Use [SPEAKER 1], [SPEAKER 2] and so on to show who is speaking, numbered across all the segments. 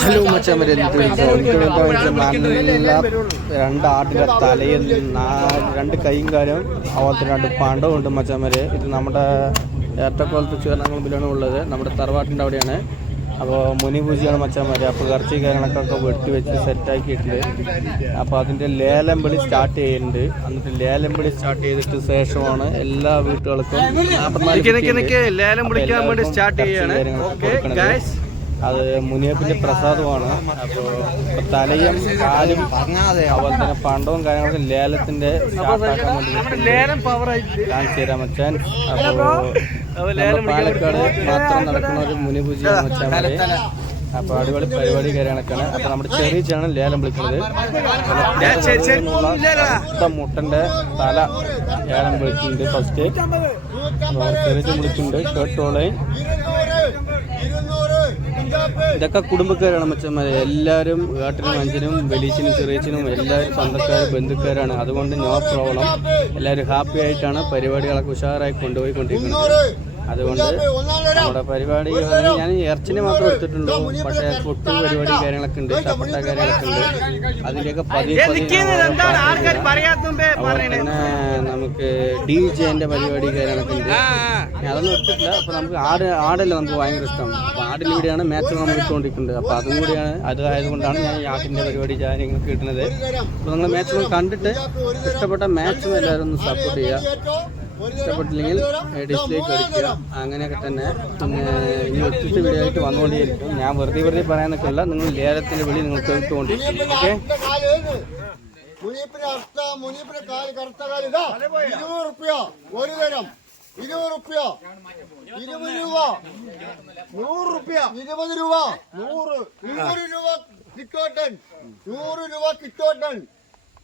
[SPEAKER 1] Hello മച്ചാമരെ രണ്ട് ആടിന്റെ തലയിൽ രണ്ട് കൈയും കാലും അതുപോലത്തെ രണ്ട് പണ്ടവും ഉണ്ട് മച്ചാമര്. ഇത് നമ്മുടെ ഏത്തക്കുളത്ത് ചുവന്നങ്കുളത്തിലാണ് ഉള്ളത്. നമ്മുടെ തറവാട്ടിന്റെ അവിടെയാണ്. അപ്പോൾ മുനി പൂജയാണ് മച്ചാമാര്. അപ്പോൾ കറച്ചി കാര്യങ്ങളൊക്കെ വെട്ടി വെച്ച് സെറ്റാക്കിയിട്ടുണ്ട് അപ്പോൾ അതിന്റെ ലേലം വിളി സ്റ്റാർട്ട് ചെയ്യുന്നുണ്ട്. എന്നിട്ട് ലേലം വിളി സ്റ്റാർട്ട് ചെയ്തിട്ട് ശേഷമാണ് എല്ലാ വീട്ടുകൾക്കും
[SPEAKER 2] ലേലം വിളിക്കാൻ വേണ്ടി സ്റ്റാർട്ട് ചെയ്യാണ്.
[SPEAKER 1] അത് മുനിയപ്പിന്റെ പ്രസാദമാണ്. അപ്പോൾ തലയും കാലും അതുപോലെ തന്നെ പണ്ടവും കാര്യങ്ങളും ലേലത്തിന്റെ കാണിച്ചു തരാം മച്ചാൻ പാലക്കാട് മാത്രം നടക്കുന്ന ഒരു മുനിപൂജ മച്ചാൻ അപ്പോൾ അടിപടി പരിപാടി കാര്യങ്ങളൊക്കെയാണ്. അപ്പോൾ നമ്മുടെ ചെറിയ ചേണൻ ലേലം വിളിക്കുന്നത്. മുട്ടന്റെ തല ലേലം വിളിക്കുന്നുണ്ട് ഫസ്റ്റ് ചെറിയ വിളിക്കുന്നുണ്ട്. കേട്ടോളേ ഇതൊക്കെ കുടുംബക്കാരാണ് മച്ചന്മാരെ. എല്ലാവരും ഏട്ടനും അഞ്ചിനും വെലീച്ചിനും ചെറിയച്ചനും എല്ലാവരും സ്വന്തക്കാർ ബന്ധുക്കാരാണ്. അതുകൊണ്ട് നോ പ്രോബ്ലം എല്ലാവരും ഹാപ്പി ആയിട്ടാണ് പരിപാടികളൊക്കെ ഉഷാറായി കൊണ്ടുപോയി കൊണ്ടിരിക്കുന്നത് അതുകൊണ്ട് നമ്മുടെ പരിപാടി ഞാൻ ഇറച്ചിനെ മാത്രം എടുത്തിട്ടുള്ളൂ പക്ഷെ പൊട്ട് പരിപാടി കാര്യങ്ങളൊക്കെ ഉണ്ട് ചപ്പട്ട കാര്യങ്ങളൊക്കെ ഉണ്ട്. അതിന്റെയൊക്കെ പതിയെ പിന്നെ നമുക്ക് ഡി ജെന്റെ പരിപാടി കാര്യങ്ങളൊക്കെ ഉണ്ട്. ഞാൻ അതൊന്നും എടുത്തിട്ടില്ല അപ്പൊ നമുക്ക് ആട് ആടല്ല നമുക്ക് ഭയങ്കര ഇഷ്ടമാണ് ആടിലൂടെയാണ് കൂടിയാണ് മാച്ച് നമ്മൾ ഇട്ടുകൊണ്ടിരിക്കുന്നത് അപ്പൊ അതും കൂടിയാണ്. അതായതുകൊണ്ടാണ് ഞാൻ ഈ പരിപാടി കാര്യങ്ങൾക്ക് കിട്ടുന്നത് അപ്പൊ നിങ്ങൾ മാച്ച് കണ്ടിട്ട് ഇഷ്ടപ്പെട്ട മാച്ചും എല്ലാവരും ഒന്ന് സപ്പോർട്ട് ചെയ്യുക. ഇഷ്ടപ്പെട്ടില്ലെങ്കിൽ ഡിസ്ലേക്ക് അടിക്കുക. അങ്ങനെയൊക്കെ തന്നെ ഇനി ഒറ്റ വീഡിയോ ആയിട്ട് വന്നുകൊണ്ടേയിരിക്കും. ഞാൻ വെറുതെ വെറുതെ പറയാനൊക്കെ അല്ല നിങ്ങൾ ലേലത്തിന്റെ വിളി നിങ്ങൾ കേട്ടുകൊണ്ടിരിക്കും. ഓക്കെ?
[SPEAKER 3] മുനീപ്പിന് അർത്ഥ മുനീപ്പിന് കാൽ കറുത്ത കാൽ. ഇതാ ഇരുപത് റുപ്യ ഒരു തരം. ഇരുപത് റുപ്യ ഇരുപത് രൂപ. നൂറ് റുപ്യ ഇരുപത് രൂപ. നൂറ് നൂറ് രൂപ കിട്ടോട്ടൻ നൂറ് രൂപ കിട്ടോട്ടൻ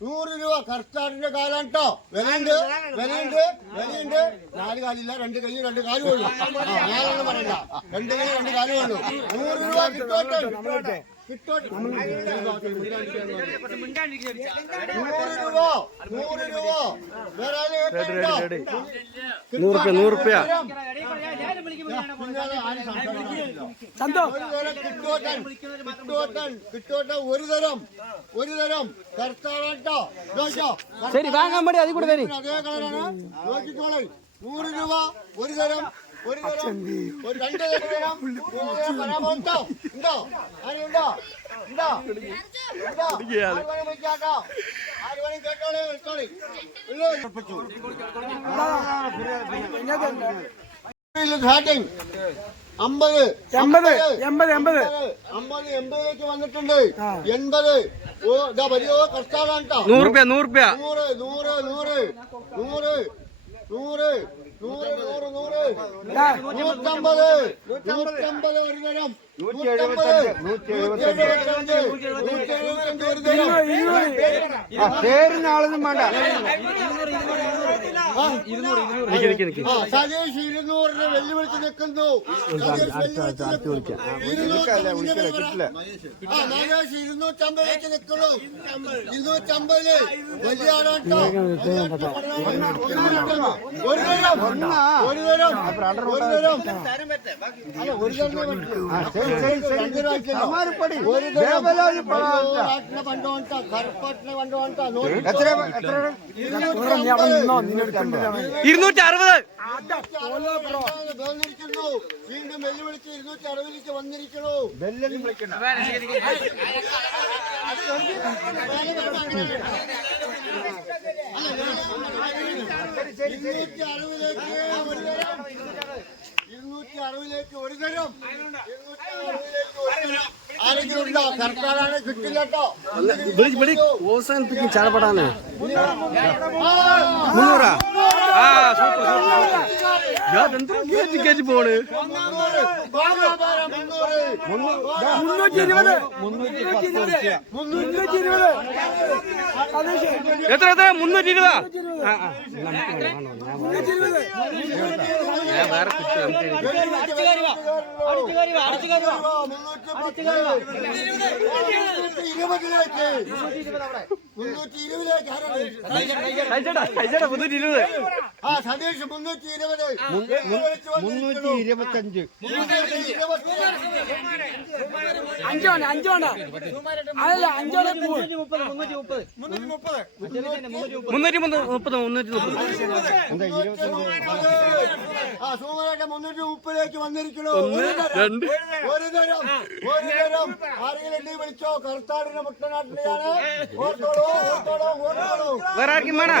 [SPEAKER 3] നൂറ് രൂപ. കർഷകരുടെ കാലാണ് കേട്ടോ വിലയുണ്ട്. വിലയുണ്ട്. വിലയുണ്ട്. നാല് കാലില്ല രണ്ട് കൈ രണ്ട് കാലും ഉള്ളു ഞാനൊന്നും പറയണ്ട. രണ്ട് കൈ രണ്ട് കാലും ഉള്ളു നൂറ് രൂപ കിട്ടോട്ടെ. കിട്ടോട്ടെ. നൂറ് രൂപ. നൂറ് രൂപ. വേറെ?
[SPEAKER 2] നൂറ് നൂറ്
[SPEAKER 3] സംസാരിക്കുന്നില്ല. ഒരു തരം ഒരു തരം
[SPEAKER 2] ശരി വാങ്ങാൻ വേണ്ടി അതിൽ കൂടെ തരും
[SPEAKER 3] അതേ കളറാണ് നോക്കിക്കോളെ നൂറ് രൂപ ഒരു തരം ഒരു തരം ഒരു രണ്ട് തരം ഉണ്ടോ ആരുണ്ടോ കേട്ടോളെ വിളിച്ചോളെ അമ്പത്
[SPEAKER 2] എൺപത് എൺപത് എൺപത്.
[SPEAKER 3] അമ്പത് എൺപതിലേക്ക് വന്നിട്ടുണ്ട്. എൺപത്. ഓ ഇതാ വലിയ കർത്താവാണ് കേട്ടോ.
[SPEAKER 2] നൂറ് റുപ്യ നൂറ് റുപ്യ.
[SPEAKER 3] നൂറ് നൂറ് നൂറ്. നൂറ് നൂറ് നൂറ് നൂറ് നൂറ്. നൂറ്റമ്പത്. നൂറ്റമ്പത് ഒരു തരം നൂറ്റമ്പത് നൂറ്റി എഴുപത്തഞ്ച് നൂറ്റി എഴുപത്തഞ്ച് ഒരു
[SPEAKER 2] പേരിന് ആളൊന്നും വേണ്ട.
[SPEAKER 3] സതീഷ് ഇരുന്നൂറിന് വെല്ലുവിളിച്ച് നിൽക്കുന്നു. സതീഷ് വെല്ലുവിളിച്ച് നിൽക്കുന്നു. ഇരുന്നൂറ്റമ്പത് മുന്നേ ആ, നാഗേഷ് ഇരുന്നൂറ്റമ്പതിലേക്ക് നിൽക്കുന്നു. ഇരുന്നൂറ്റമ്പതിൽ വലിയ ആളാട്ടോ ഒരു തരം. ഒരു തരം. ഒരു തരം. അല്ല ഒരു തരം. ഒരു തരം. ആട്ടിനെ പണ്ടുകൊണ്ട കറുപ്പാട്ടിനെ പണ്ടുകൊണ്ട
[SPEAKER 2] ഇരുന്നൂറ്റി അറുപത്
[SPEAKER 3] വീണ്ടും വെല്ലുവിളിച്ച് ഇരുന്നൂറ്റി അറുപതിലേക്ക് വന്നിരിക്കുന്നു ഇരുന്നൂറ്റി അറുപതിലേക്ക് ഒരു തരം ഇരുന്നൂറ്റി അറുപതിലേക്ക് ഒരു തരം. ഇരുന്നൂറ്റി അറുപതിലേക്ക് ഒരു തരം. സർക്കാരാണ് കിട്ടില്ല കേട്ടോ.
[SPEAKER 2] അവസാനിപ്പിക്കും ചാടപ്പെടാന്ന് മുന്നൂറാ. ആ സൂപ്പർ സൂപ്പർ. കേറ്റി പോണ്?
[SPEAKER 3] മുന്നൂറ്റി ഇരുപത്. മുന്നൂറ്റി ഇരുപത്.
[SPEAKER 2] എത്ര എത്ര? മുന്നൂറ്റി ഇരുപതാ? ഞാൻ വേറെ കുട്ടി
[SPEAKER 3] മുന്നൂറ്റി ഇരുപതിലേക്ക്.
[SPEAKER 2] മുന്നൂറ്റി ഇരുപത്.
[SPEAKER 3] ആ സതീഷ് മുന്നൂറ്റി ഇരുപത്. മുന്നൂറ്റി അഞ്ചോ
[SPEAKER 4] അല്ല അഞ്ചോ അതല്ല അഞ്ചോണ്ട
[SPEAKER 2] മുന്നൂറ്റി മുപ്പത് മുപ്പത്. മുന്നൂറ്റി മുപ്പത്.
[SPEAKER 3] ആ സൂമനേട്ടൻ മുന്നൂറ്റി മുപ്പതിലേക്ക് വന്നിരിക്കണോ ഒരു തരം.
[SPEAKER 2] രണ്ട്.
[SPEAKER 3] ഒരു തരം. ഒരു തരം. ആരെങ്കിലും വിളിച്ചോ? കർത്താടിന്റെ മുട്ടനാട്ടിലെയാണ് ഓർത്തോളൂ ഓർത്തോളൂ ഓർത്തോളൂ.
[SPEAKER 2] വേറെ ആർക്കും വേണോ?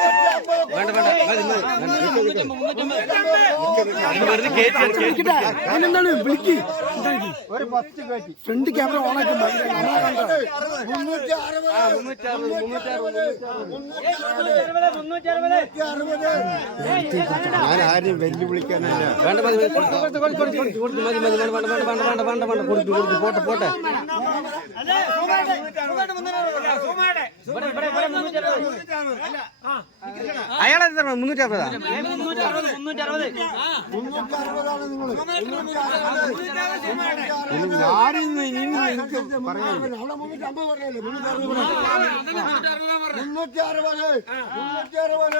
[SPEAKER 2] ആ
[SPEAKER 4] അതിനെന്താണ് വിളിക്ക്
[SPEAKER 3] ഒരു പത്ത് കയറ്റി
[SPEAKER 4] ഫ്രണ്ട് ക്യാമറ ഓൺ ആക്കി
[SPEAKER 3] ഞാൻ ആരെയും വെല്ലുവിളിക്കാനല്ല
[SPEAKER 2] വേണ്ട മതി കൊടുത്തു മതി മതി വേണ്ട വേണ്ട വേണ്ട വേണ്ട വേണ്ട വേണ്ട കൊടുത്തു കൊടുത്തു പോട്ടെ പോട്ടെ അയാളെ എത്ര മുന്നൂറ്റി അറുപതാ.
[SPEAKER 3] അറുപതാണ് നിങ്ങൾ മുന്നൂറ്റി അറുപത് ഞാനിന്ന് അമ്പത് പറഞ്ഞല്ലേ? മുന്നൂറ്റി അറുപത് മുന്നൂറ്റി അറുപത്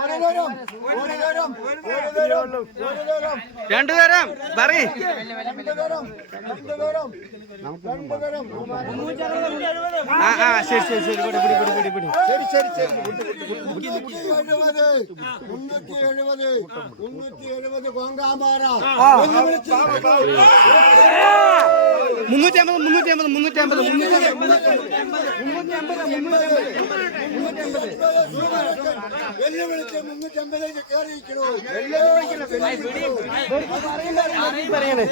[SPEAKER 3] ഒരു തരം. ഒരു തരം. ഒരു തരം. ഒരു തരം.
[SPEAKER 2] രണ്ടു തരം. പറ
[SPEAKER 3] രണ്ട് തരം. രണ്ട് തരം. രണ്ട് തരം.
[SPEAKER 2] ആ ആ ശരി ശരി ശരി. പിടി പിടി പിടി പിടി പിടി.
[SPEAKER 3] ശരി ശരി ശരി. മുന്നൂറ്റി എഴുപത് മുന്നൂറ്റി എഴുപത് മുന്നൂറ്റി എഴുപത് കോങ്കാമ്പാറ ഒന്ന് വിളിച്ച്
[SPEAKER 2] മുന്നൂറ്റി അമ്പത് മുന്നൂറ്റി അമ്പത് മുന്നൂറ്റി അമ്പത്
[SPEAKER 3] മുന്നൂറ്റി അമ്പതിലേക്ക് കയറിയിരിക്കണോ.
[SPEAKER 2] പറയണേ?